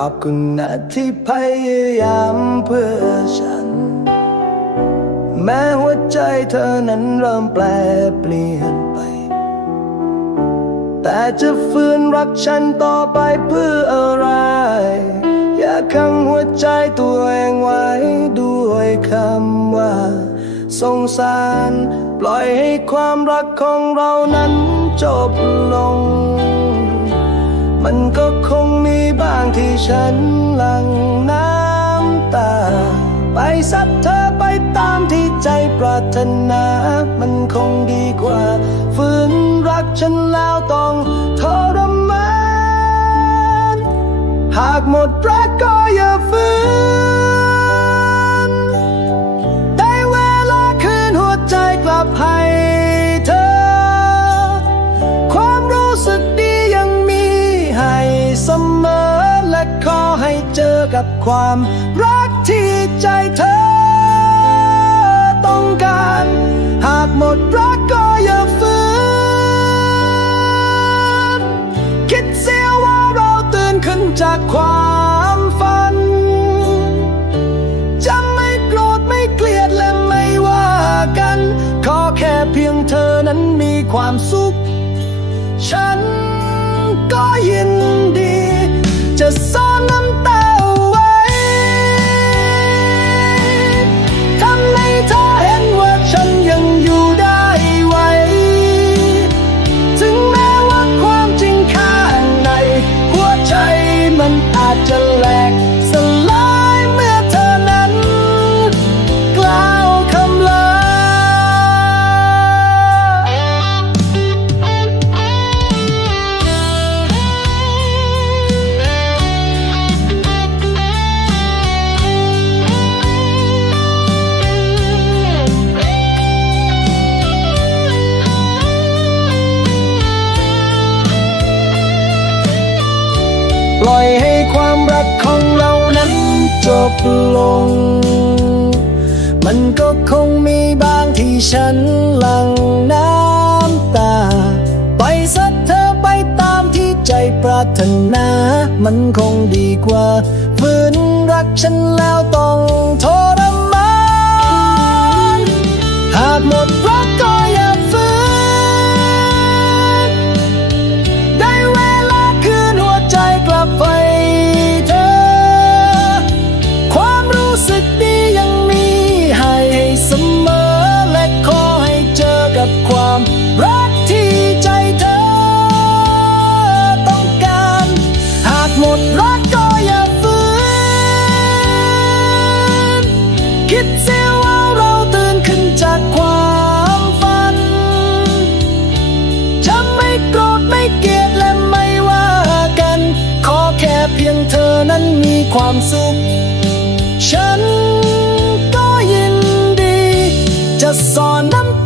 อบคุณนะที่พยายามเพื่อฉัน แม้หัวใจเธอนั้นเริ่มแปลเปลี่ยนไป แต่จะฝืนรักฉันต่อไปเพื่ออะไร อย่าขังหัวใจตัวเองไว้ด้วยคำว่า สงสาร ปล่อยให้ความรักของเรานั้นจบลง มันก็คงางที่ฉันหลั่งน้ำตา ไปซับเธอไปตามที่ใจปรารถนา มันคงดีกว่า ฝืนรักฉันแล้วต้องทรมาน หากหมดรักก็อย่าฝืน กับความรักที่ใจเธอต้องการ หากหมดรักก็อย่าฝืนคิดเสียว่าเราตื่นขึ้นจากความฝัน จะไม่โกรธไม่เกลียดและไม่ว่ากัน ขอแค่เพียงเธอนั้นมีความสุข ฉันก็ยินดีจะ ปล่อยให้ความรักของเรานั้นจบลง มันก็คงมีบางที่ฉันหลั่งน้ำตา ไปสักเธอไปตามที่ใจปรารถนา มันคงดีกว่าฝืนรักฉันแล้วต้องทรมานหากหมดรัก รักที่ใจเธอต้องการ หากหมดรักก็อย่าฝืน คิดเสียว่าเราตื่นขึ้นจากความฝัน จะไม่โกรธไม่เกลียดและไม่ว่ากัน ขอแค่เพียงเธอนั้นมีความสุข ฉันก็ยินดี จะซ่อนน้ำ